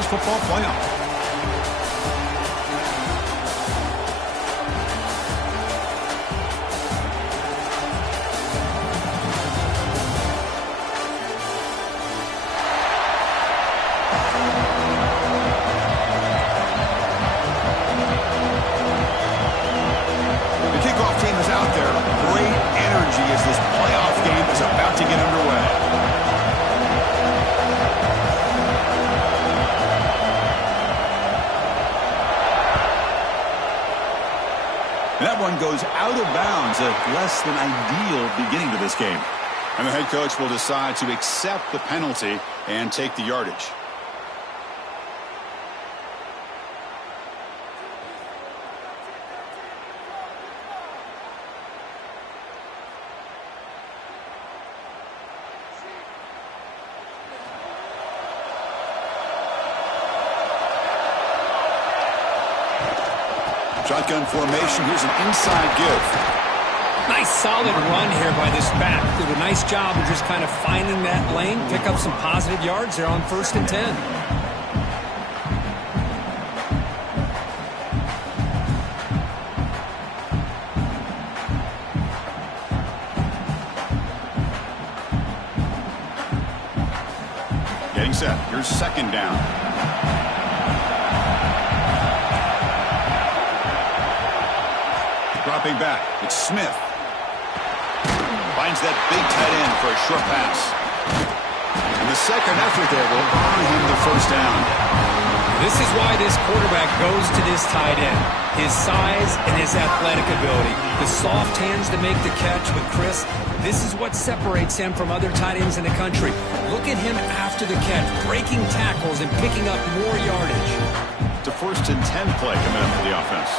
college football playoff. That one goes out of bounds, a less than ideal beginning to this game. And the head coach will decide to accept the penalty and take the yardage. Shotgun formation. Here's an inside give. Nice solid run here by this back. Did a nice job of just kind of finding that lane, pick up some positive yards there on 1st and 10. Getting set. Here's 2nd down. Dropping back, it's Smith. Finds that big tight end for a short pass. And the second effort there will earn him the 1st down. This is why this quarterback goes to this tight end. His size and his athletic ability. The soft hands to make the catch. But Chris, this is what separates him from other tight ends in the country. Look at him after the catch, breaking tackles and picking up more yardage. It's a 1st and 10 play coming up for the offense.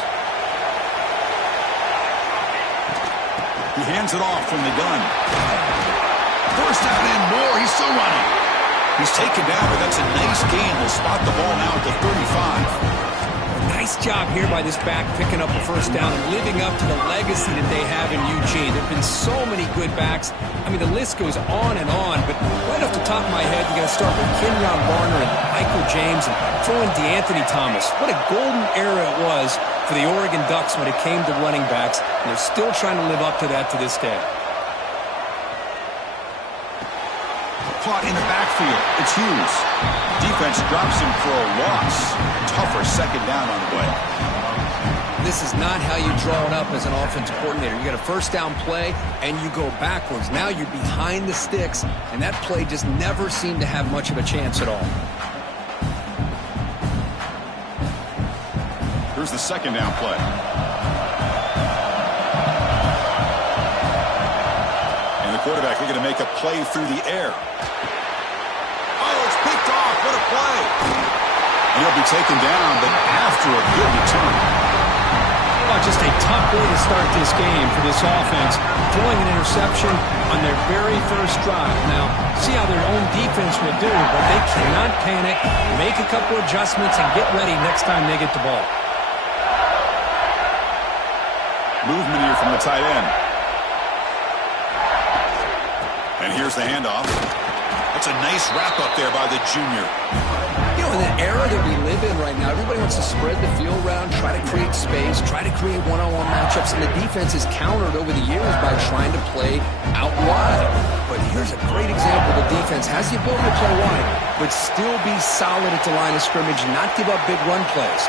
He hands it off from the gun. 1st down and more. He's still running. He's taken down, but that's a nice gain. They'll spot the ball now at the 35. Nice job here by this back picking up the 1st down and living up to the legacy that they have in Eugene. There have been so many good backs. I mean, the list goes on and on, but right off the top of my head, you got to start with Kenyon Barner and Michael James and throw in DeAnthony Thomas. What a golden era it was for the Oregon Ducks when it came to running backs, and they're still trying to live up to that to this day. Caught in the backfield. It's Hughes. Defense drops him for a loss. Tougher 2nd down on the way. This is not how you draw it up as an offensive coordinator. You got a 1st down play, and you go backwards. Now you're behind the sticks, and that play just never seemed to have much of a chance at all. Here's the 2nd down play. And the quarterback looking to make a play through the air. Oh, it's picked off. What a play. And he'll be taken down, but after a good return. Oh, just a tough way to start this game for this offense. Throwing an interception on their very 1st drive. Now, see how their own defense will do, but they cannot panic, make a couple adjustments, and get ready next time they get the ball. Movement here from the tight end. And here's the handoff. That's a nice wrap-up there by the junior. You know, in the era that we live in right now, everybody wants to spread the field around, try to create space, try to create one-on-one matchups, and the defense is countered over the years by trying to play out wide. But here's a great example. The defense has the ability to play wide, but still be solid at the line of scrimmage, not give up big run plays.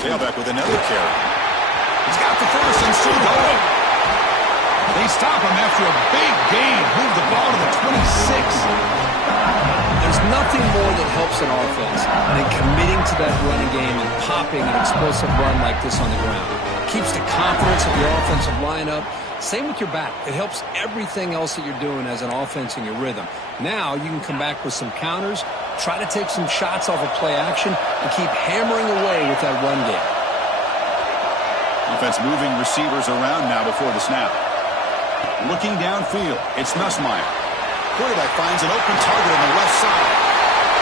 Tailback with another carry. He's got the 1st and still going. They stop him after a big gain. Move the ball to the 26. There's nothing more that helps an offense than committing to that running game and popping an explosive run like this on the ground. It keeps the confidence of your offensive lineup. Same with your back. It helps everything else that you're doing as an offense in your rhythm. Now you can come back with some counters, try to take some shots off of play action, and keep hammering away with that run game. Defense moving receivers around now before the snap. Looking downfield, it's Nussmeier. Quarterback finds an open target on the left side.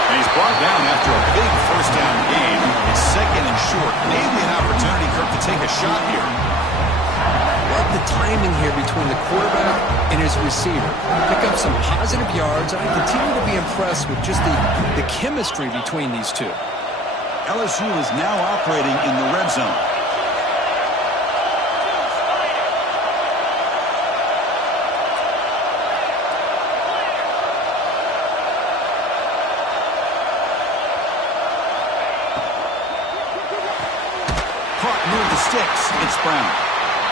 And he's brought down after a big 1st down gain. It's 2nd and short. Maybe an opportunity, Kirk, to take a shot here. Well, the timing here between the quarterback and his receiver. Pick up some positive yards, and I continue to be impressed with just the chemistry between these two. LSU is now operating in the red zone. Caught near the sticks. It's Brown.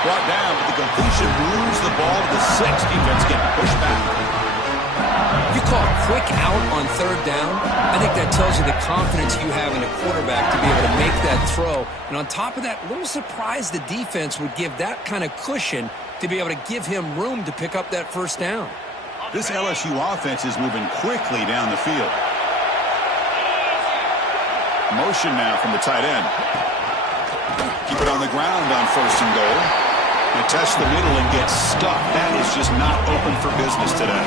Brought down with the completion. Moves the ball to the 6. Defense getting pushed back. You call quick out on third down, I think that tells you the confidence you have in a quarterback to be able to make that throw. And on top of that, a little surprised the defense would give that kind of cushion to be able to give him room to pick up that first down. This LSU offense is moving quickly down the field. Motion now from the tight end. Keep it on the ground on 1st and goal. They test the middle and get stuck. That is just not open for business today.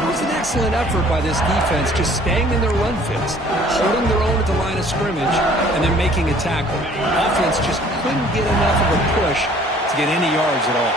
It was an excellent effort by this defense, just staying in their run fits, holding their own at the line of scrimmage, and then making a tackle. Offense just couldn't get enough of a push to get any yards at all.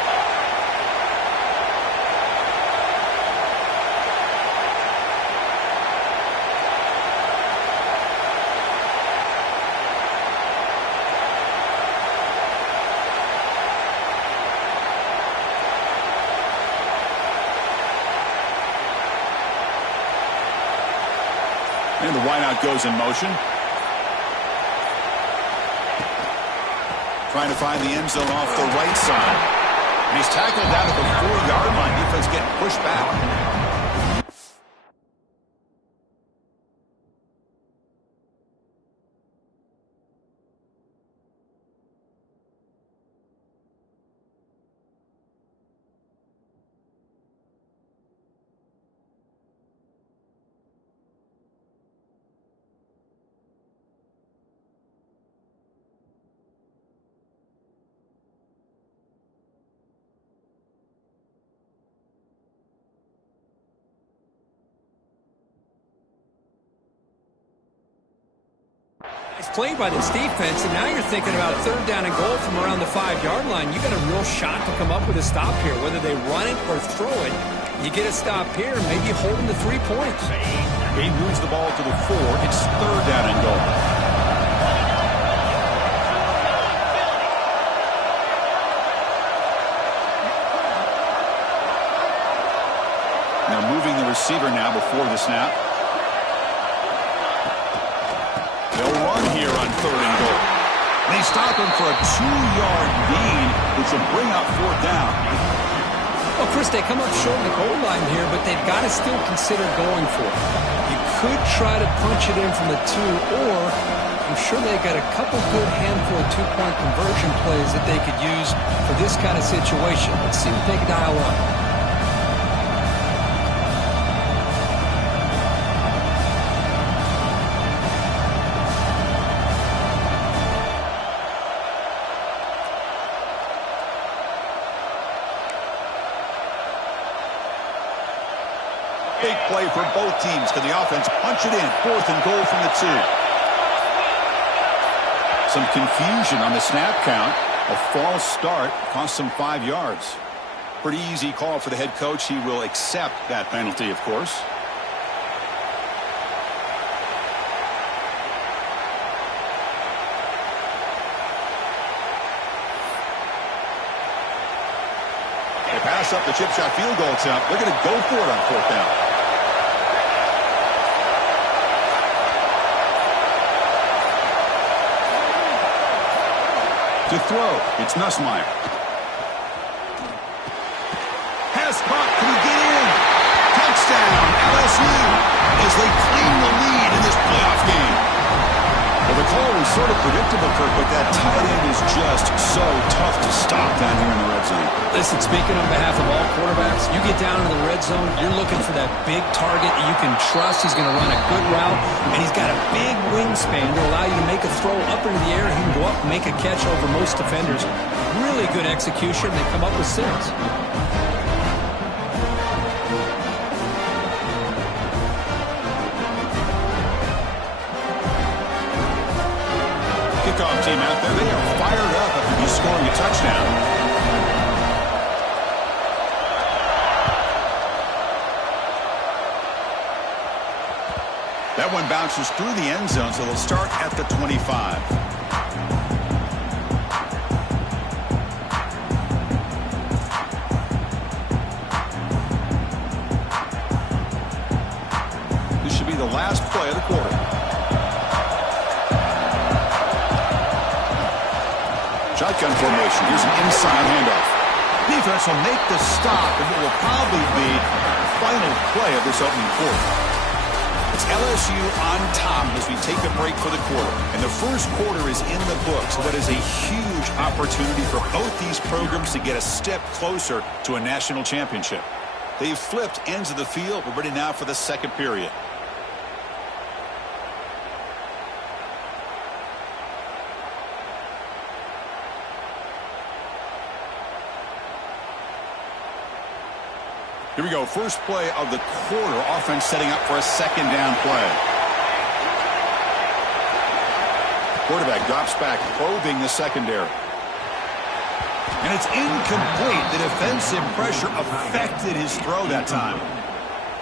And the wideout goes in motion. Trying to find the end zone off the right side. And he's tackled down at the 4-yard line. Defense getting pushed back. It's played by this defense, and now you're thinking about 3rd down and goal from around the 5-yard line. You got a real shot to come up with a stop here, whether they run it or throw it. You get a stop here, maybe you hold them to 3 points. He moves the ball to the 4. It's 3rd down and goal. Now moving the receiver now before the snap. They'll run here on 3rd and goal. They stop him for a 2-yard gain, which will bring up 4th down. Well, Chris, they come up short in the goal line here, but they've got to still consider going for it. You could try to punch it in from the 2, or I'm sure they've got a couple good handful of 2-point conversion plays that they could use for this kind of situation. Let's see what they can dial up. Big play for both teams. Can the offense punch it in? 4th and goal from the 2. Some confusion on the snap count. A false start cost them 5 yards. Pretty easy call for the head coach. He will accept that penalty, of course. They pass up the chip shot field goal attempt. They're going to go for it on 4th down. To throw, it's Nussmeier. Pass caught, can he get in? Touchdown, LSU, as they claim the lead in this playoff game. Well, the call was sort of predictable, Kirk, but that tight end is just so tough to stop down here in the red zone. Listen, speaking on behalf of all quarterbacks, you get down in the red zone, you're looking for that big target that you can trust. He's going to run a good route, and he's got a big wingspan to allow you to make a throw up into the air. He can go up and make a catch over most defenders. Really good execution. They come up with 6. Kickoff team out there, they are fired up after just scoring a touchdown. That one bounces through the end zone, so they'll start at the 25. This should be the last play of the quarter. Shotgun formation. Here's an inside handoff. Defense will make the stop, and it will probably be the final play of this opening quarter. It's LSU on top as we take a break for the quarter. And the first quarter is in the books. What is a huge opportunity for both these programs to get a step closer to a national championship. They've flipped ends of the field. We're ready now for the second period. Here we go. First play of the quarter. Offense setting up for a second down play. Quarterback drops back, probing the secondary. And it's incomplete. The defensive pressure affected his throw that time.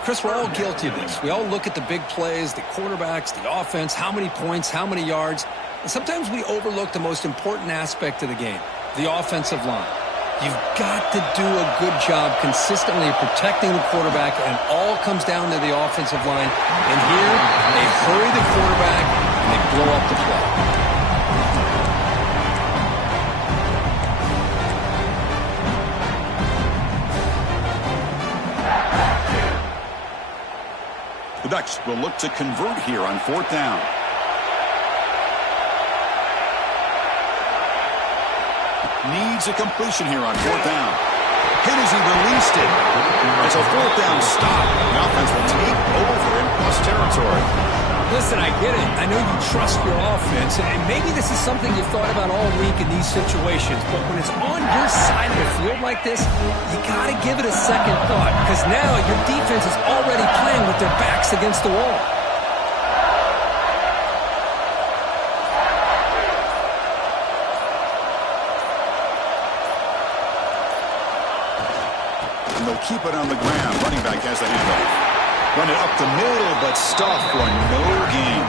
Chris, we're all guilty of this. We all look at the big plays, the quarterbacks, the offense, how many points, how many yards. And sometimes we overlook the most important aspect of the game, the offensive line. You've got to do a good job consistently protecting the quarterback, and it all comes down to the offensive line. And here, they hurry the quarterback, and they blow up the play. The Ducks will look to convert here on fourth down. Needs a completion here on fourth down. Hit as he released it. It's a fourth down stop. The offense will take over in plus territory. Listen, I get it. I know you trust your offense, and maybe this is something you've thought about all week in these situations, but when it's on your side of the field like this, you got to give it a second thought, because now your defense is already playing with their backs against the wall. And they'll keep it on the ground. Running back has the handoff. Run it up the middle, but stuffed for no gain.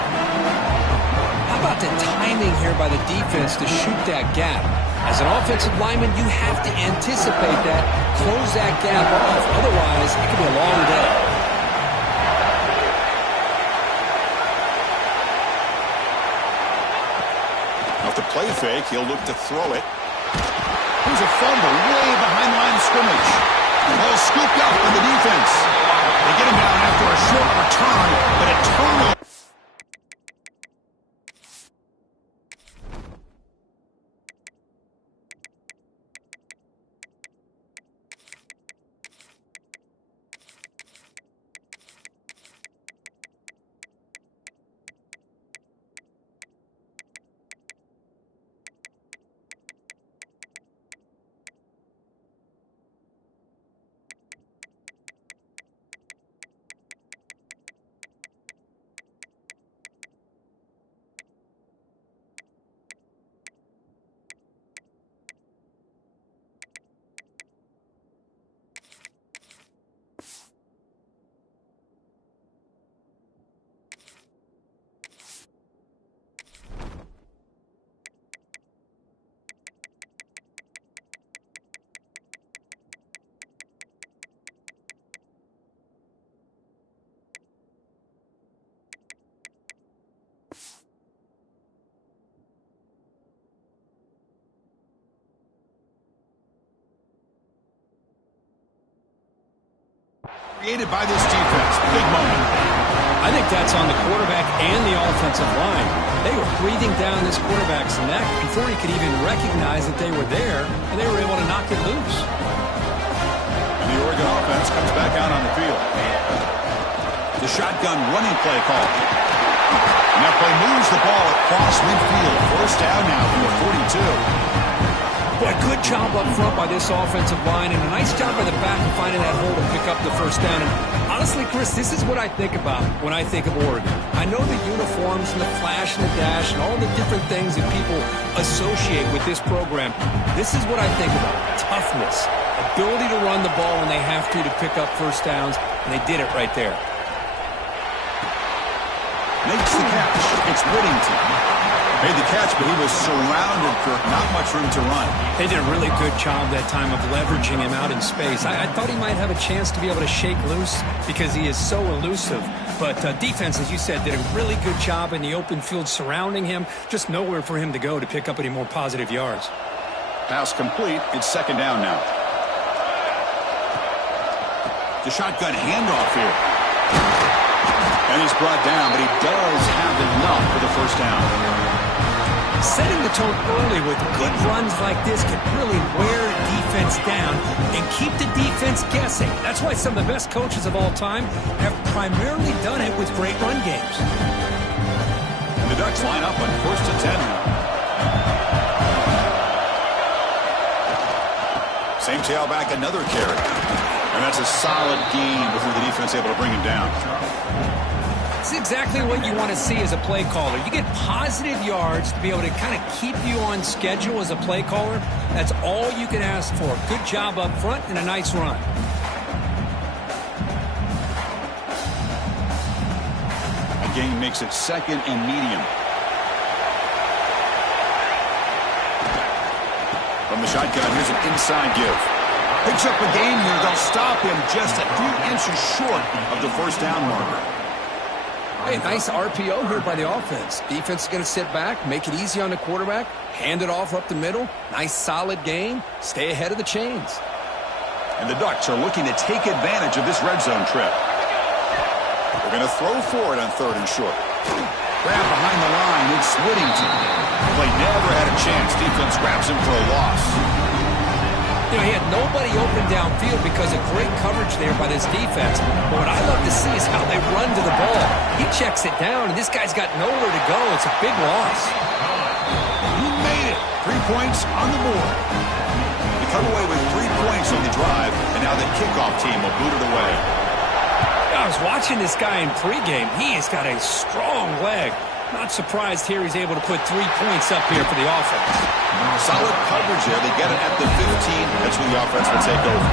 How about the timing here by the defense to shoot that gap? As an offensive lineman, you have to anticipate that, close that gap off. Otherwise, it could be a long day. Off the play fake, he'll look to throw it. Here's a fumble way behind the line of scrimmage. Ball scooped up on the defense. They get him down after a short return, but a turnover. Created by this defense. Big moment. I think that's on the quarterback and the offensive line. They were breathing down this quarterback's neck before he could even recognize that they were there, and they were able to knock it loose. And the Oregon offense comes back out on the field. The shotgun running play call. And that play moves the ball across midfield. First down now from the 42. Boy, good job up front by this offensive line, and a nice job by the back of finding that hole to pick up the first down. And honestly, Chris, this is what I think about when I think of Oregon. I know the uniforms and the flash and the dash and all the different things that people associate with this program. This is what I think about. Toughness, ability to run the ball when they have to pick up first downs, and they did it right there. Makes the catch. It's Whittington. Made the catch, but he was surrounded, Kirk. Not much room to run. They did a really good job that time of leveraging him out in space. I thought he might have a chance to be able to shake loose because he is so elusive. But defense, as you said, did a really good job in the open field surrounding him. Just nowhere for him to go to pick up any more positive yards. Pass complete. It's second down now. The shotgun handoff here. And he's brought down, but he does have enough for the first down. Setting the tone early with good runs like this can really wear defense down and keep the defense guessing. That's why some of the best coaches of all time have primarily done it with great run games. And the Ducks line up on 1st and 10 now. Same tailback, another carry. And that's a solid gain before the defense able to bring him down. It's exactly what you want to see as a play caller. You get positive yards to be able to kind of keep you on schedule as a play caller. That's all you can ask for. Good job up front and a nice run. A gain makes it second and medium. From the shotgun, here's an inside give. Picks up a gain here. They'll stop him just a few inches short of the first down marker. Hey, nice RPO here by the offense. Defense is going to sit back, make it easy on the quarterback, hand it off up the middle. Nice solid gain. Stay ahead of the chains. And the Ducks are looking to take advantage of this red zone trip. They're going to throw for it on 3rd and short. Grab behind the line. It's Whittington. Play never had a chance. Defense grabs him for a loss. You know, he had nobody open downfield because of great coverage there by this defense. But what I love to see is how they run to the ball. He checks it down, and this guy's got nowhere to go. It's a big loss. He made it. 3 points on the board. They come away with 3 points on the drive, and now the kickoff team will boot it away. I was watching this guy in pregame. He has got a strong leg. Not surprised here he's able to put 3 points up here for the offense. Solid coverage there. They get it at the 15. That's where the offense will take over.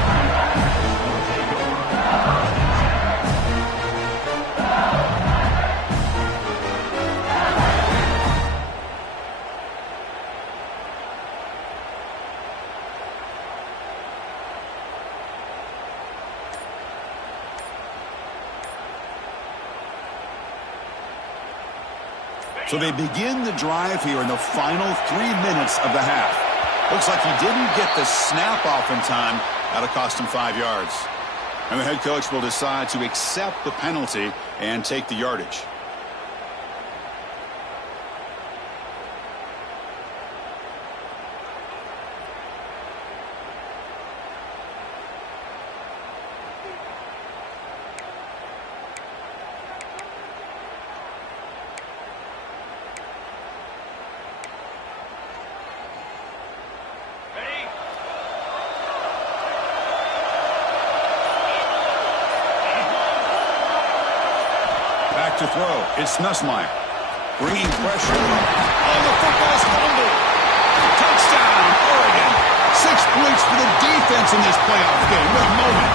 So they begin the drive here in the final 3 minutes of the half. Looks like he didn't get the snap off in time. That'll cost him 5 yards. And the head coach will decide to accept the penalty and take the yardage. To throw. It's Nussmeier. Bringing pressure. Oh, the football's fumbled. Touchdown, Oregon. 6 points for the defense in this playoff game. What a moment.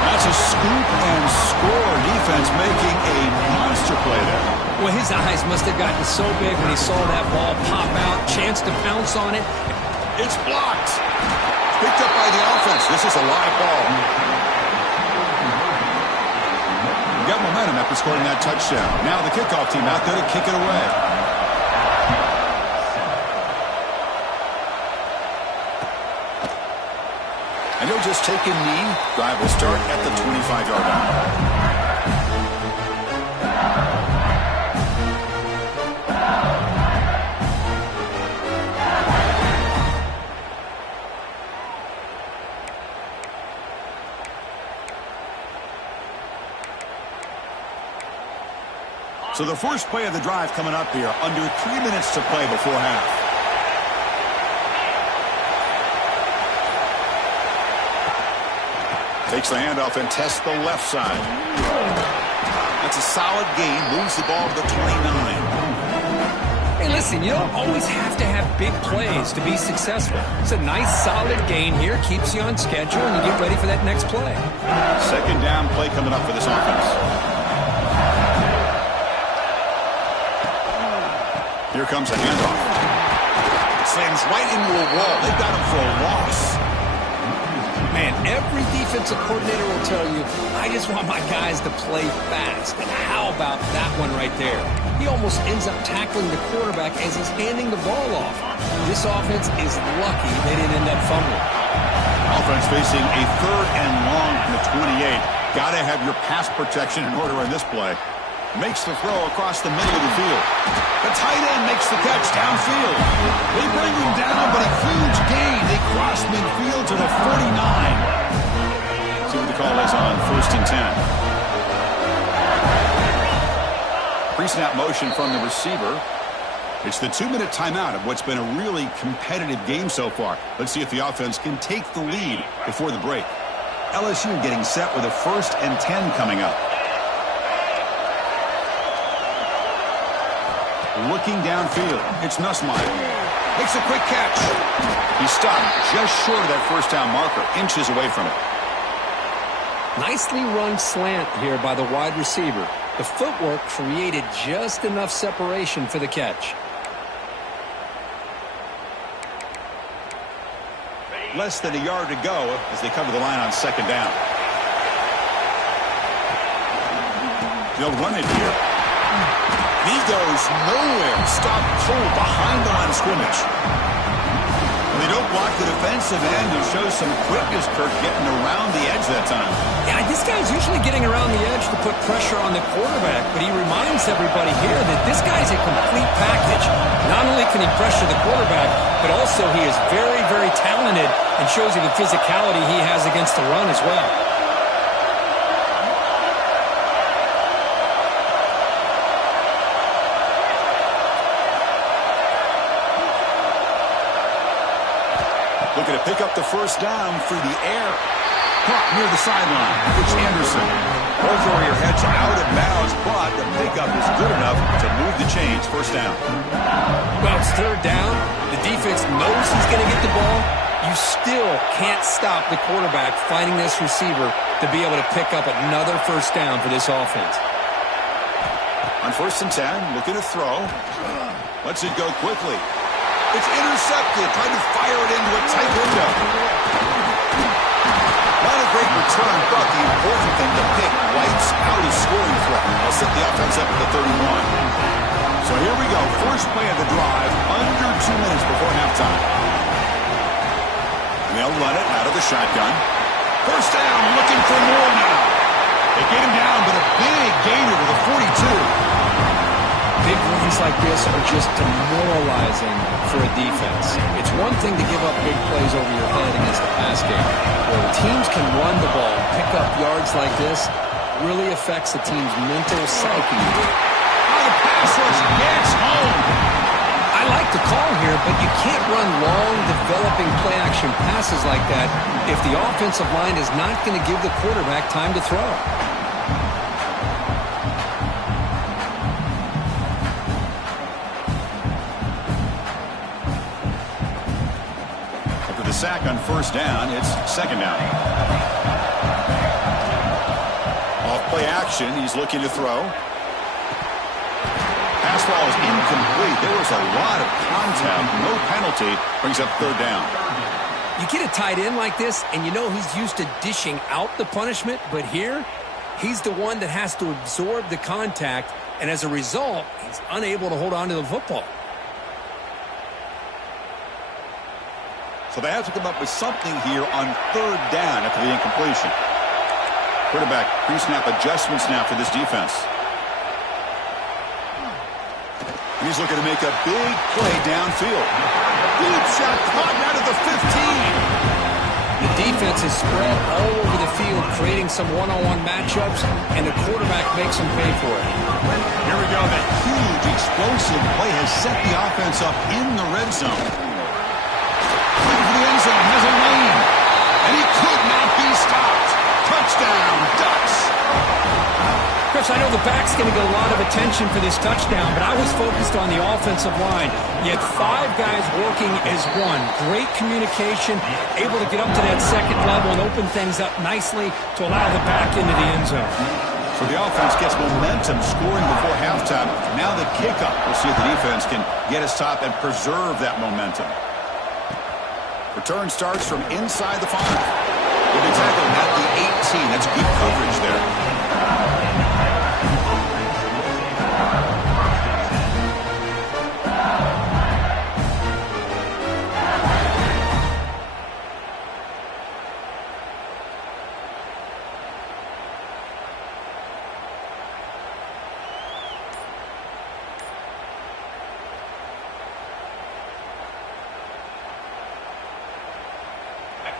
That's a scoop and score. Defense making a monster play there. Well, his eyes must have gotten so big when he saw that ball pop out. Chance to pounce on it. It's blocked. Picked up by the offense. This is a live ball. Got momentum after scoring that touchdown. Now the kickoff team out there to kick it away. And he'll just take a knee. Drive will start at the 25-yard line. So the first play of the drive coming up here, under 3 minutes to play before half. Takes the handoff and tests the left side. That's a solid gain, moves the ball to the 29. Hey, listen, you don't always have to have big plays to be successful. It's a nice, solid gain here, keeps you on schedule, and you get ready for that next play. Second down play coming up for this offense. Here comes a handoff. Slams right into a wall. They've got him for a loss. Man, every defensive coordinator will tell you, I just want my guys to play fast. And how about that one right there? He almost ends up tackling the quarterback as he's handing the ball off. This offense is lucky they didn't end up fumbling. Offense facing a 3rd and long from the 28. Got to have your pass protection in order in this play. Makes the throw across the middle of the field. The tight end makes the catch downfield. They bring him down, but a huge gain. They cross midfield to the 49. See what the call is on 1st and 10. Pre-snap motion from the receiver. It's the 2-minute timeout of what's been a really competitive game so far. Let's see if the offense can take the lead before the break. LSU getting set with a 1st and 10 coming up. Looking downfield, it's Nussmeier. Makes a quick catch. He stopped just short of that 1st down marker, inches away from it. Nicely run slant here by the wide receiver. The footwork created just enough separation for the catch. Less than a yard to go as they cover the line on 2nd down. They'll run it here. He goes nowhere. Stop cold behind the line of scrimmage. When they don't block the defensive end, it shows some quickness, Kirk, getting around the edge that time. Yeah, this guy's usually getting around the edge to put pressure on the quarterback, but he reminds everybody here that this guy's a complete package. Not only can he pressure the quarterback, but also he is very, very talented and shows you the physicality he has against the run as well. Looking to pick up the 1st down through the air. Caught near the sideline. It's Anderson. Both Warrior heads out of bounds, but the pickup is good enough to move the chains. 1st down. Well, it's 3rd down. The defense knows he's going to get the ball. You still can't stop the quarterback finding this receiver to be able to pick up another 1st down for this offense. On 1st and 10, looking to throw. Lets it go quickly. It's intercepted, trying to fire it into a tight window. Not a great return, but the important thing, the pick wipes out a scoring threat. They'll set the offense up at the 31. So here we go, first play of the drive, under 2 minutes before halftime. And they'll run it out of the shotgun. 1st down, looking for more now. They get him down, but a big gainer to the 42. Big runs like this are just demoralizing for a defense. It's one thing to give up big plays over your head against the pass game. When teams can run the ball, pick up yards like this, really affects the team's mental psyche. Oh, the pass rush gets home. I like the call here, but you can't run long, developing play-action passes like that if the offensive line is not going to give the quarterback time to throw. Sack on 1st down. It's 2nd down. Off play action. He's looking to throw. Pass ball is incomplete. There was a lot of contact. No penalty. Brings up 3rd down. You get a tight end like this, and you know he's used to dishing out the punishment, but here, he's the one that has to absorb the contact, and as a result, he's unable to hold on to the football. So they have to come up with something here on 3rd down after the incompletion. Quarterback pre-snap adjustments now for this defense. He's looking to make a big play downfield. Deep shot caught out of the 15. The defense is spread all over the field, creating some one-on-one matchups, and the quarterback makes them pay for it. Here we go. That huge explosive play has set the offense up in the red zone. The end zone has a lane, and he could not be stopped. Touchdown, Ducks. Chris, I know the back's going to get a lot of attention for this touchdown, but I was focused on the offensive line. You had 5 guys working as one. Great communication, able to get up to that 2nd level and open things up nicely to allow the back into the end zone. So the offense gets momentum scoring before halftime. Now the kickoff. We'll see if the defense can get a stop and preserve that momentum. Return starts from inside the 5. With the tackle at the 18. That's good coverage there.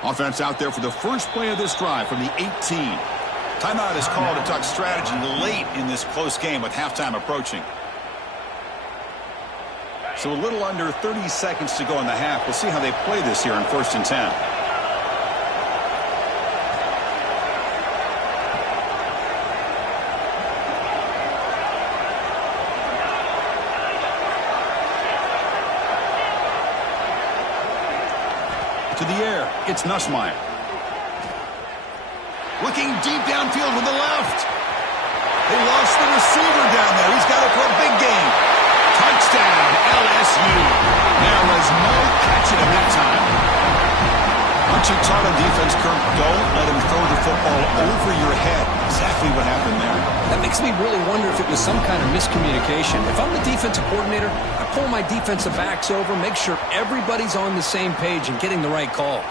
Offense out there for the first play of this drive from the 18. Timeout is called to talk strategy late in this close game with halftime approaching. So a little under 30 seconds to go in the half. We'll see how they play this here on 1st and 10. To the air, it's Ncca. Looking deep downfield with the left. They lost the receiver down there. He's got it for a big game. Touchdown, LSU. There was no catching him that time. Aren't you taught on defense, Kirk? Don't let him throw the football over your head. Exactly what happened there. That makes me really wonder if it was some kind of miscommunication. If I'm the defensive coordinator, I pull my defensive backs over, make sure everybody's on the same page and getting the right calls.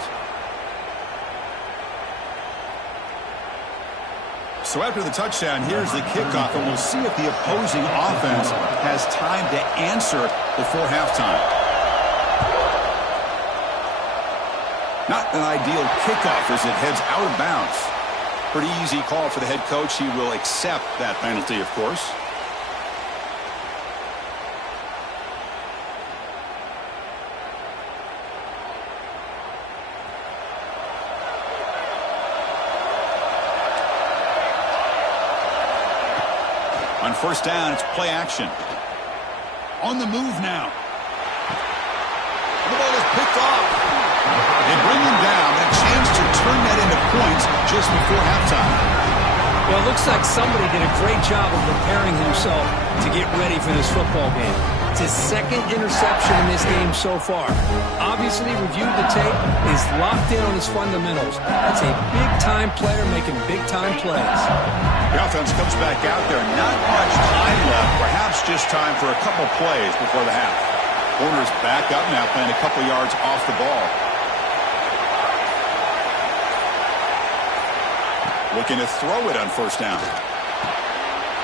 So after the touchdown, here's the kickoff, and we'll see if the opposing offense has time to answer before halftime. Not an ideal kickoff as it heads out of bounds. Pretty easy call for the head coach. He will accept that penalty, of course. On 1st down, it's play action. On the move now. The ball is picked off. They bring him down, and a chance to turn that into points just before halftime. Well, it looks like somebody did a great job of preparing himself to get ready for this football game. It's his 2nd interception in this game so far. Obviously reviewed the tape, is locked in on his fundamentals. That's a big-time player making big-time plays. The offense comes back out there. Not much time left. Perhaps just time for a couple plays before the half. Corner's back up now, playing a couple yards off the ball. Looking to throw it on 1st down.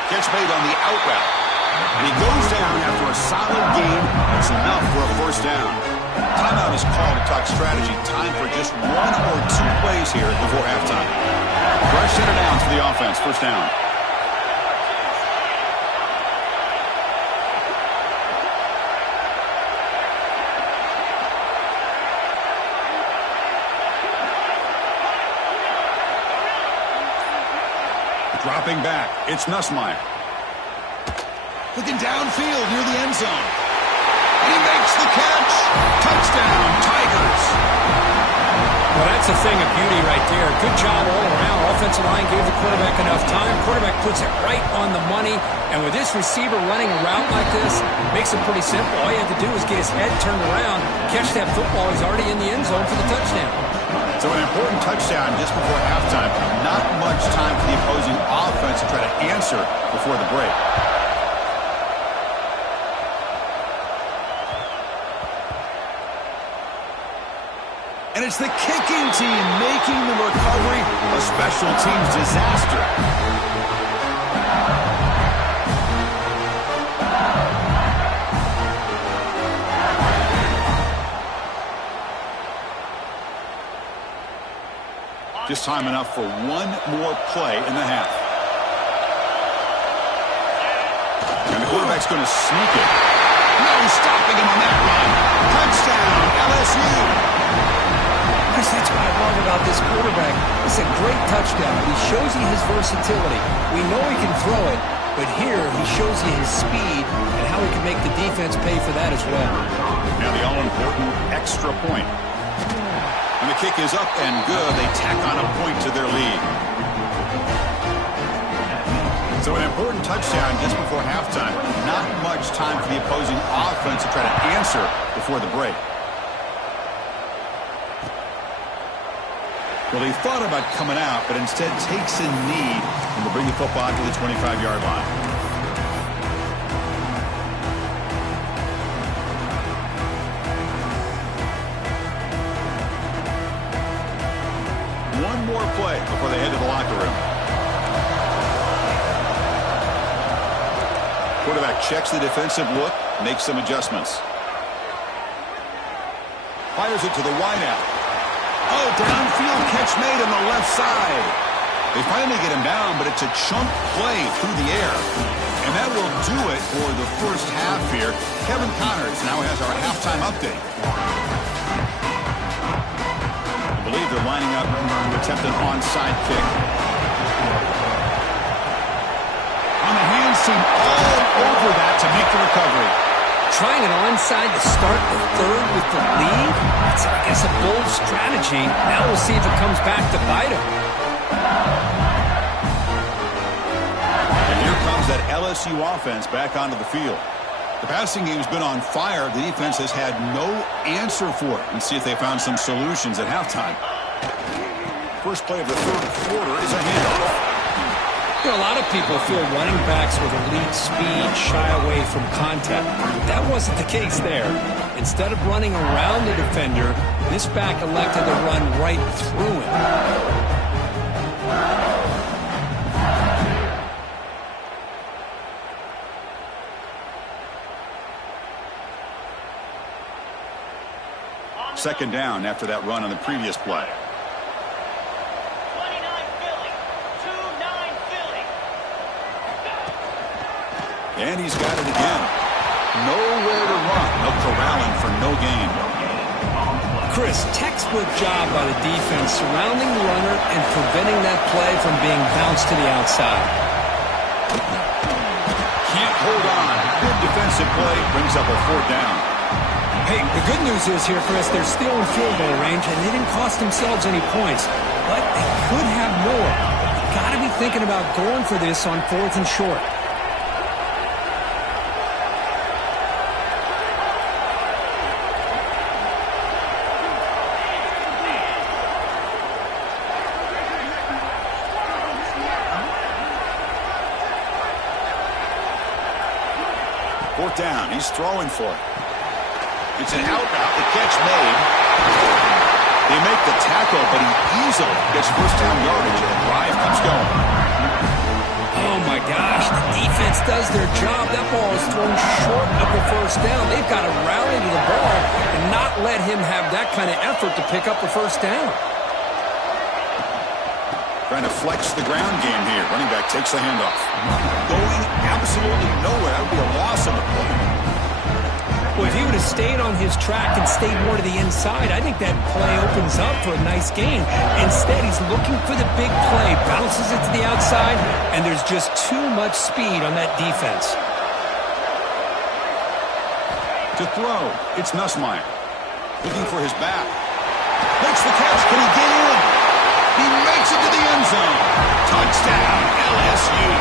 Catch made on the out route. And he goes down after a solid gain. That's enough for a 1st down. Timeout is called to talk strategy. Time for just 1 or 2 plays here before halftime. Fresh set of downs for the offense. 1st down. Dropping back, it's Ncca. Looking downfield near the end zone. And he makes the catch. Touchdown, Tigers. Well, that's a thing of beauty right there. Good job all around. Offensive line gave the quarterback enough time. Quarterback puts it right on the money. And with this receiver running a route like this, makes it pretty simple. All you have to do is get his head turned around, catch that football. He's already in the end zone for the touchdown. So an important touchdown just before halftime. Not much time for the opposing offense to try to answer before the break. And it's the kicking team making the recovery a special teams disaster. Just time enough for 1 more play in the half. And the quarterback's going to sneak it. No stopping him on that run. Touchdown, LSU. Chris, that's what I love about this quarterback. It's a great touchdown, but he shows you his versatility. We know he can throw it, but here he shows you his speed and how he can make the defense pay for that as well. Now the all-important extra point. And the kick is up and good. They tack on a point to their lead. important touchdown just before halftime. Not much time for the opposing offense to try to answer before the break. Well, he thought about coming out, but instead takes a knee and will bring the football to the 25-yard line. One more play before they head to the locker room. Quarterback checks the defensive look, makes some adjustments. Fires it to the wideout. Oh, downfield catch made on the left side. They finally get him down, but it's a chunk play through the air. And that will do it for the first half here. Kevin Connors now has our halftime update. I believe they're lining up to attempt an onside kick. On the hands team all over that to make the recovery. Trying an onside to start the third with the lead? That's, I guess, a bold strategy. Now we'll see if it comes back to bite him. And here comes that LSU offense back onto the field. The passing game's been on fire. The defense has had no answer for it. And see if they found some solutions at halftime. First play of the third quarter is a handoff. You know, a lot of people feel running backs with elite speed shy away from contact. That wasn't the case there. Instead of running around the defender, this back elected to run right through him. Second down after that run on the previous play. And he's got it again. Nowhere to run. No corralling for no gain. Chris, textbook job by the defense surrounding the runner and preventing that play from being bounced to the outside. Can't hold on. Good defensive play brings up a fourth down. Hey, the good news is here, Chris, they're still in field goal range and they didn't cost themselves any points. But they could have more. You got to be thinking about going for this on 4th and short. Fourth down. He's throwing for it. It's an out route. The catch made. They make the tackle, but he easily gets first down yardage, and the drive comes going. Oh, my gosh. The defense does their job. That ball is thrown short of the first down. They've got to rally to the ball and not let him have that kind of effort to pick up the first down. Trying to flex the ground game here. Running back takes the handoff. Going absolutely nowhere. That would be a loss on the play. Well, if he would have stayed on his track and stayed more to the inside, I think that play opens up for a nice gain. Instead, he's looking for the big play, bounces it to the outside, and there's just too much speed on that defense. To throw, it's Nussmeier. Looking for his back. Makes the catch. Can he get in? He makes it to the end zone. Touchdown, LSU.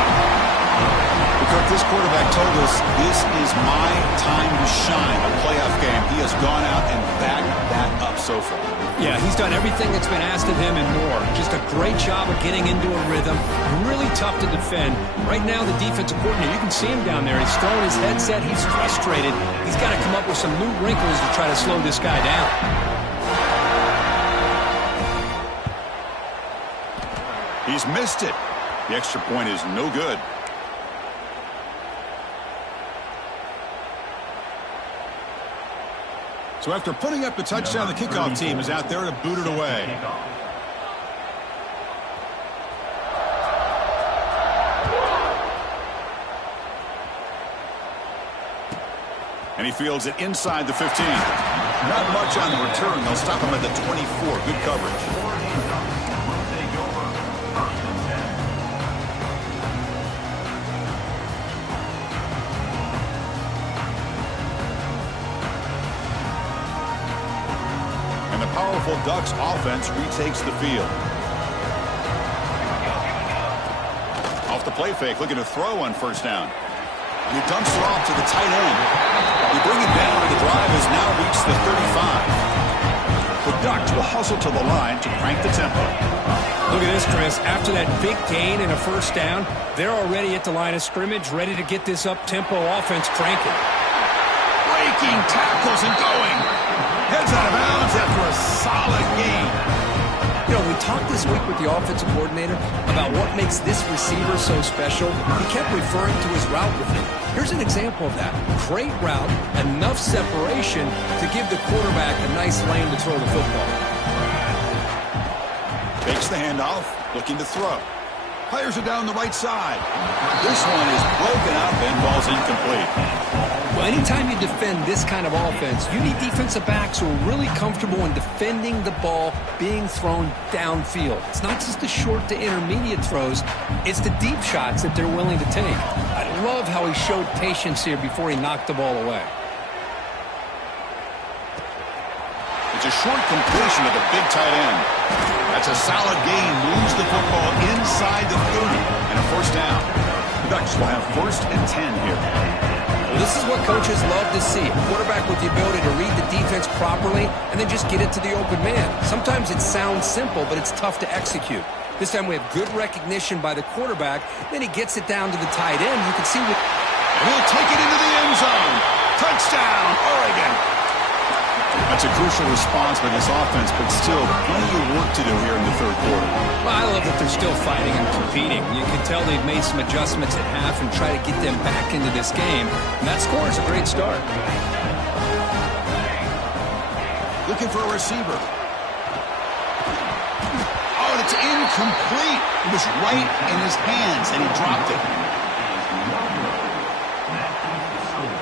Because this quarterback told us this is my time to shine. A playoff game. He has gone out and backed that up so far. Yeah, he's done everything that's been asked of him and more. Just a great job of getting into a rhythm. Really tough to defend. Right now, the defensive coordinator, you can see him down there. He's throwing his headset. He's frustrated. He's got to come up with some new wrinkles to try to slow this guy down. He's missed it. The extra point is no good. So after putting up the touchdown, the kickoff team is out there to boot it away. And he fields it inside the 15. Not much on the return. They'll stop him at the 24. Good coverage. Powerful Ducks offense retakes the field. A off the play fake, looking to throw on first down. And he dumps it off to the tight end. They bring it down, and the drive has now reached the 35. The Ducks will hustle to the line to crank the tempo. Look at this, Chris. After that big gain and a first down, they're already at the line of scrimmage, ready to get this up-tempo offense cranking. Breaking tackles and going. Heads out of bounds after a solid gain. You know, we talked this week with the offensive coordinator about what makes this receiver so special. He kept referring to his route with him. Here's an example of that. Great route, enough separation to give the quarterback a nice lane to throw the football. Takes the handoff, looking to throw. Fires it down the right side. This one is broken up and falls incomplete. Well, anytime you defend this kind of offense, you need defensive backs who are really comfortable in defending the ball being thrown downfield. It's not just the short to intermediate throws, it's the deep shots that they're willing to take. I love how he showed patience here before he knocked the ball away. It's a short completion of the big tight end. That's a solid gain. Moves the football inside the 30 and a first down. The Ducks will have first and 10 here. Well, this is what coaches love to see. A quarterback with the ability to read the defense properly and then just get it to the open man. Sometimes it sounds simple, but it's tough to execute. This time we have good recognition by the quarterback. Then he gets it down to the tight end. You can see what... And he'll take it into the end zone. Touchdown, Oregon. That's a crucial response by this offense, but still plenty of work to do here in the third quarter. Well, I love that they're still fighting and competing. You can tell they've made some adjustments at half and try to get them back into this game. And that score is a great start. Looking for a receiver. Oh, and it's incomplete. It was right in his hands, and he dropped it.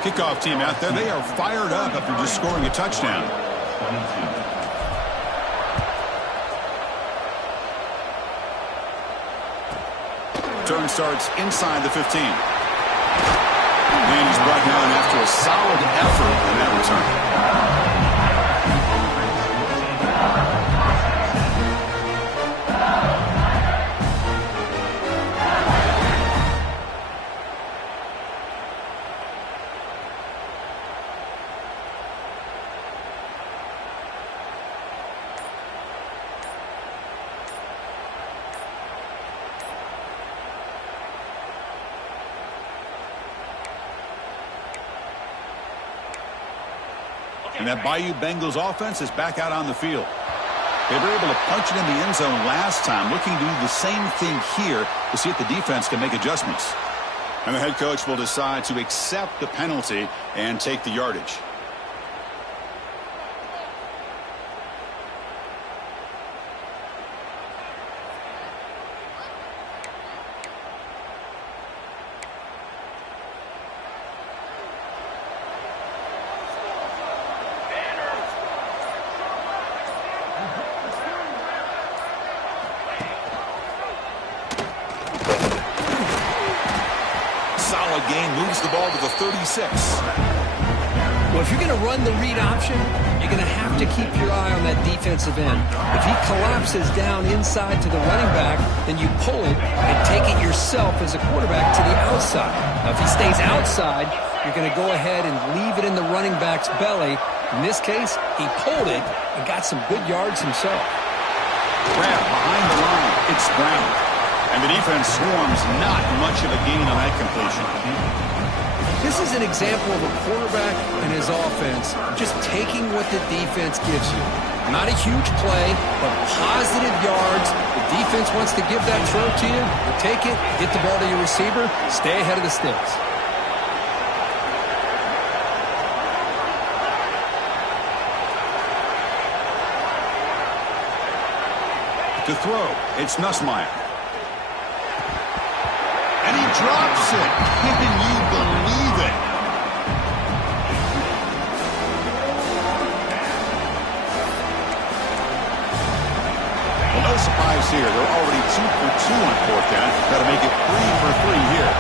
Kickoff team out there, they are fired up after just scoring a touchdown. Turn starts inside the 15. And he's brought down after a solid effort in that return. And that Bayou Bengals offense is back out on the field. They were able to punch it in the end zone last time, looking to do the same thing here to see if the defense can make adjustments. And the head coach will decide to accept the penalty and take the yardage. Gain moves the ball to the 36. Well, if you're going to run the read option, you're going to have to keep your eye on that defensive end. If he collapses down inside to the running back, then you pull it and take it yourself as a quarterback to the outside. Now, if he stays outside, you're going to go ahead and leave it in the running back's belly. In this case, he pulled it and got some good yards himself. Grab behind the line. It's Brown. And the defense swarms, not much of a gain on that completion. This is an example of a quarterback and his offense just taking what the defense gives you. Not a huge play, but positive yards. The defense wants to give that throw to you. You take it, get the ball to your receiver, stay ahead of the sticks. To throw, it's Nussmeier. And he drops it. Can you believe it? Well, no surprise here. They're already 2 for 2 on fourth down. Got to make it 3 for 3 here.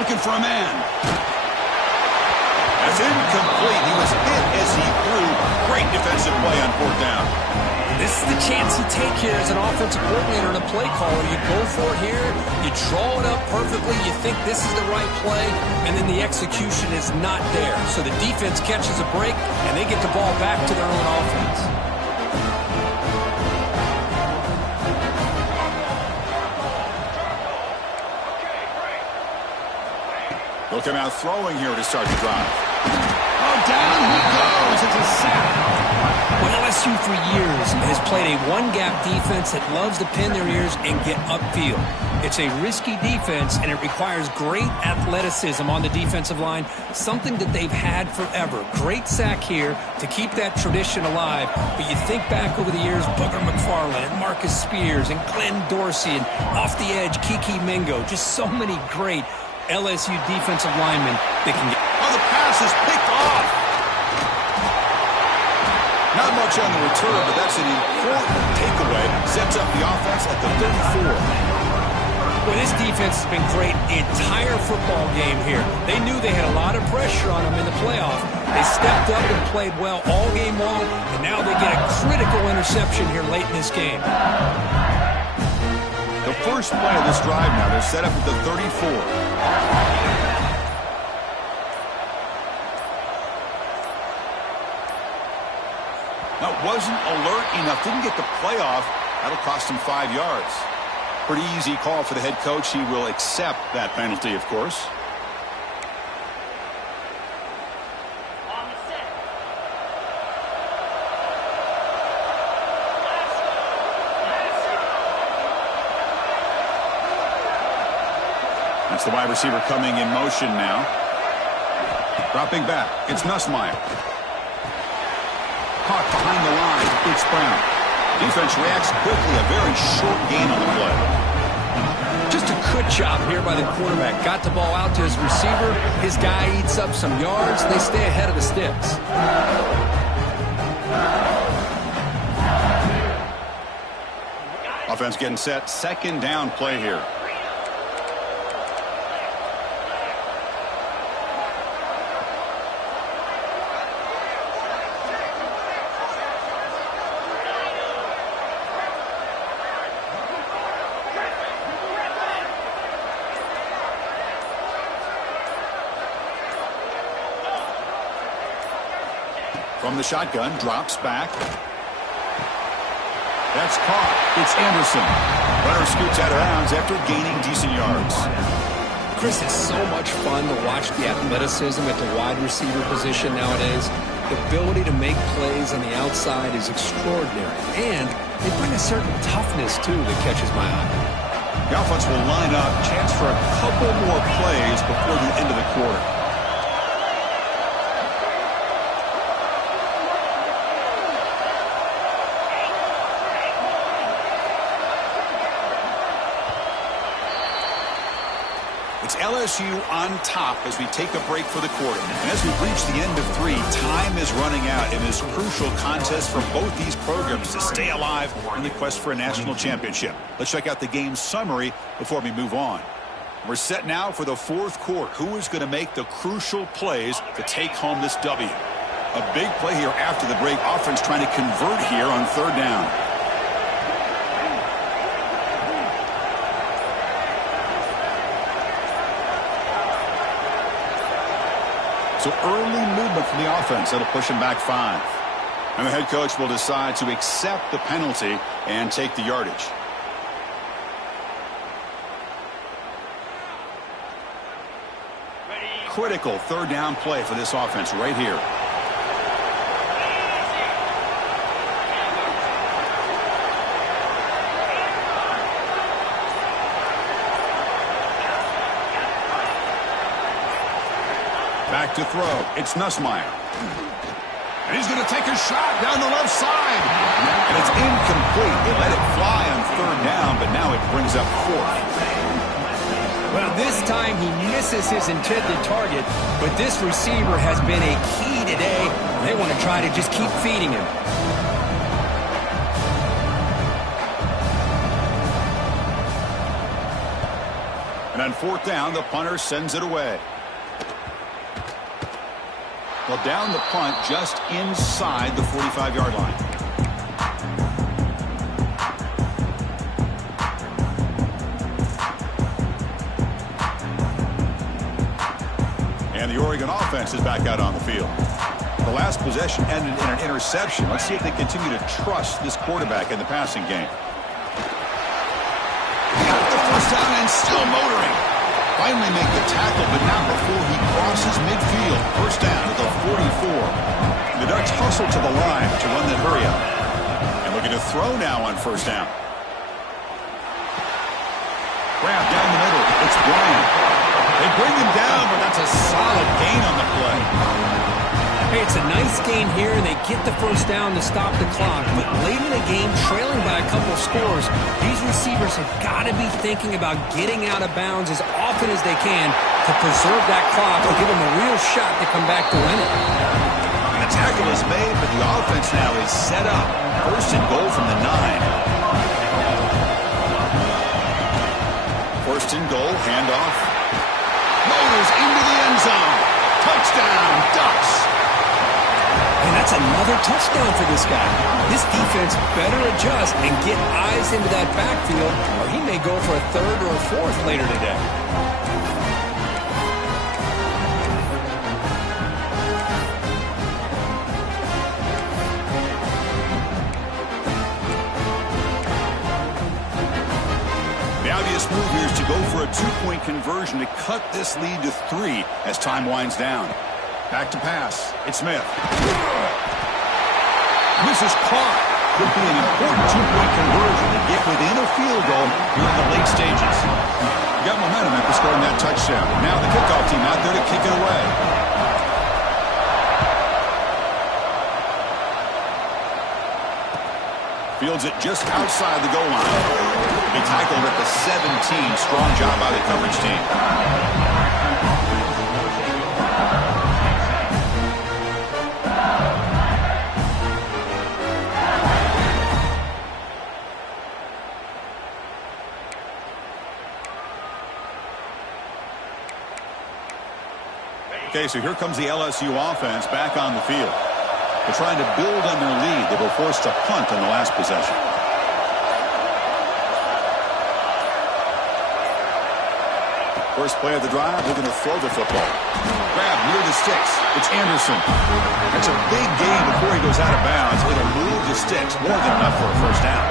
Looking for a man. That's incomplete. He was hit as he threw. Great defensive play on fourth down. This is the chance you take here as an offensive coordinator and a play caller. You go for it here. You draw it up perfectly. You think this is the right play, and then the execution is not there. So the defense catches a break, and they get the ball back to their own offense. Looking out throwing here to start the drive. Oh, down he goes. It's a sack. Well, LSU for years has played a one-gap defense that loves to pin their ears and get upfield. It's a risky defense, and it requires great athleticism on the defensive line, something that they've had forever. Great sack here to keep that tradition alive. But you think back over the years, Booger McFarland and Marcus Spears and Glenn Dorsey, and off the edge, Kiki Mingo. Just so many great LSU defensive linemen that can get... Oh, the pass is picked off. Not much on the return, but that's an important takeaway. Sets up the offense at the 34. Well, this defense has been great the entire football game here. They knew they had a lot of pressure on them in the playoff. They stepped up and played well all game long, and now they get a critical interception here late in this game. The first play of this drive now, they're set up at the 34. That wasn't alert enough. Didn't get the play off. That'll cost him 5 yards. Pretty easy call for the head coach. He will accept that penalty, of course. That's the wide receiver coming in motion now. Dropping back. It's Nussmeier. Caught behind the line. It's Brown. Defense reacts quickly. A very short gain on the play. Just a good job here by the quarterback. Got the ball out to his receiver. His guy eats up some yards. They stay ahead of the sticks. Offense getting set. Second down play here. From the shotgun, drops back. That's caught. It's Anderson. Runner scoots out of bounds after gaining decent yards. Chris, it's so much fun to watch the athleticism at the wide receiver position nowadays. The ability to make plays on the outside is extraordinary. And they bring a certain toughness, too, that catches my eye. The offense will line up. Chance for a couple more plays before the end of the quarter. It's LSU on top as we take a break for the quarter. And as we reach the end of 3, time is running out in this crucial contest for both these programs to stay alive in the quest for a national championship. Let's check out the game summary before we move on. We're set now for the fourth quarter. Who is going to make the crucial plays to take home this W? A big play here after the break. Offense trying to convert here on third down. So early movement from the offense. That'll push him back 5. And the head coach will decide to accept the penalty and take the yardage. Critical third down play for this offense right here. Back to throw. It's Nussmeier. And he's going to take a shot down the left side. And it's incomplete. They let it fly on third down, but now it brings up fourth. Well, this time he misses his intended target, but this receiver has been a key today. They want to try to just keep feeding him. And on fourth down, the punter sends it away. Well, down the punt just inside the 45-yard line. And the Oregon offense is back out on the field. The last possession ended in an interception. Let's see if they continue to trust this quarterback in the passing game. Got the first down and still motoring. Finally make the tackle, but not before he crosses midfield. First down at the 44. The Ducks hustle to the line to run that hurry up. And looking to throw now on first down. Grab down the middle. It's Bryant. They bring him down, but that's a solid gain on the play. Hey, it's a nice gain here, and they get the first down to stop the clock. But late in the game, trailing by a couple of scores, these receivers have got to be thinking about getting out of bounds as often as they can to preserve that clock to give them a real shot to come back to win it. And the tackle is made, but the offense now is set up. First and goal from the 9. First and goal, handoff. Motors into the end zone. Touchdown, Ducks. And that's another touchdown for this guy. This defense better adjust and get eyes into that backfield, or he may go for a third or a fourth later today. The obvious move here is to go for a 2-point conversion to cut this lead to 3 as time winds down. Back to pass. It's Smith. This is caught. Could be an important 2-point conversion to get within a field goal here in the late stages. You got momentum after scoring that touchdown. Now the kickoff team out there to kick it away. Fields it just outside the goal line. He tackled at the 17. Strong job by the coverage team. Okay, so here comes the LSU offense back on the field. They're trying to build on their lead. They were forced to punt on the last possession. First play of the drive, they're going to throw the football. Grab near the sticks. It's Anderson. That's a big gain before he goes out of bounds. It'll move the sticks. More than enough for a first down.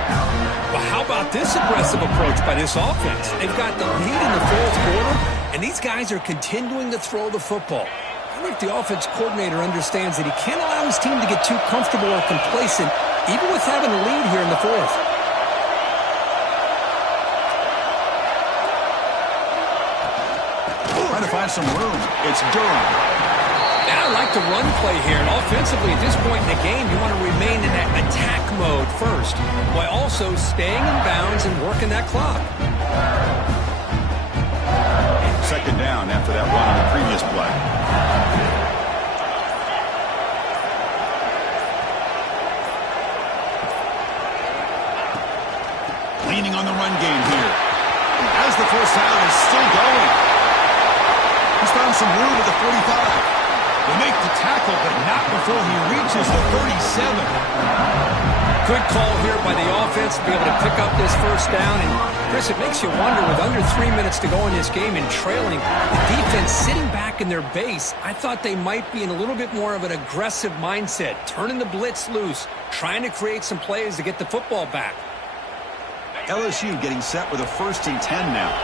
Well, how about this aggressive approach by this offense? They've got the lead in the fourth quarter, and these guys are continuing to throw the football. I wonder if the offense coordinator understands that he can't allow his team to get too comfortable or complacent, even with having a lead here in the fourth. Trying to find some room. It's Durham. And I like the run play here. And offensively, at this point in the game, you want to remain in that attack mode first, while also staying in bounds and working that clock. Second down after that run on the previous play. Leaning on the run game here. As the first down is still going. He's found some room at the 45. They make the tackle, but not before he reaches the 37. Good call here by the offense to be able to pick up this first down. And, Chris, it makes you wonder, with under 3 minutes to go in this game and trailing, the defense sitting back in their base, I thought they might be in a little bit more of an aggressive mindset, turning the blitz loose, trying to create some plays to get the football back. LSU getting set with a 1st and 10 now.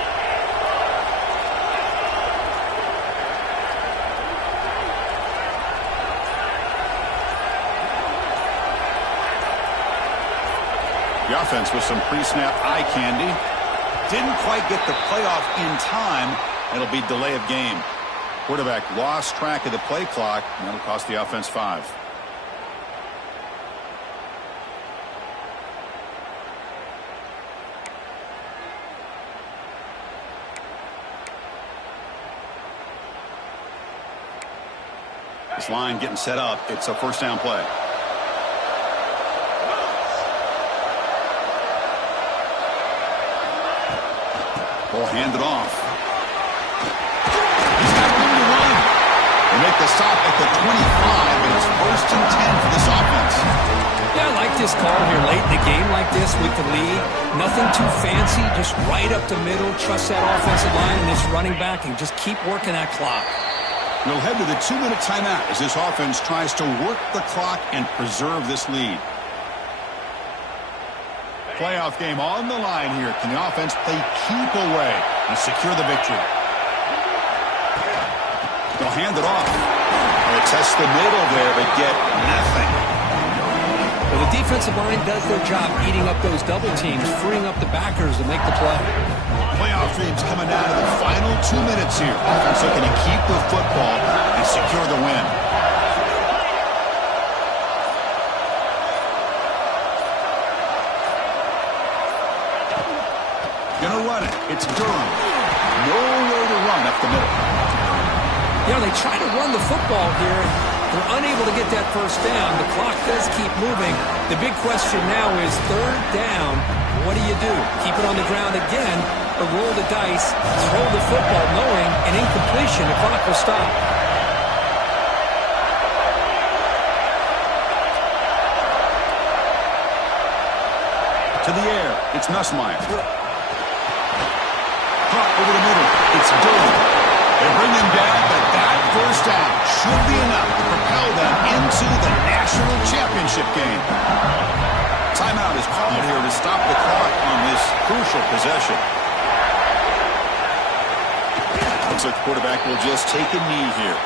The offense with some pre-snap eye candy. Didn't quite get the playoff in time. It'll be delay of game. Quarterback lost track of the play clock, and that'll cost the offense 5. This line getting set up. It's a first down play. Ball handed off. a stop at the 25, and it's 1st and 10 for this offense. Yeah, I like this call here late in the game like this with the lead. Nothing too fancy, just right up the middle. Trust that offensive line and this running back and just keep working that clock. We'll head to the 2-minute timeout as this offense tries to work the clock and preserve this lead. Playoff game on the line here. Can the offense play keep away and secure the victory? They'll hand it off. They test the middle there, but get nothing. Well, the defensive line does their job eating up those double teams, freeing up the backers to make the play. Playoff dreams coming down to the final 2 minutes here. Offense looking to keep the football and secure the win. Gonna run it. It's Durham. Nowhere to run up the middle. You know, they try to run the football here. They're unable to get that first down. The clock does keep moving. The big question now is 3rd down. What do you do? Keep it on the ground again or roll the dice, throw the football knowing an incompletion, the clock will stop. To the air. It's Nussmeier. Caught over the middle. It's Durham. They bring him down, but that first down should be enough to propel them into the national championship game. Timeout is called here to stop the clock on this crucial possession. Looks like the quarterback will just take a knee here.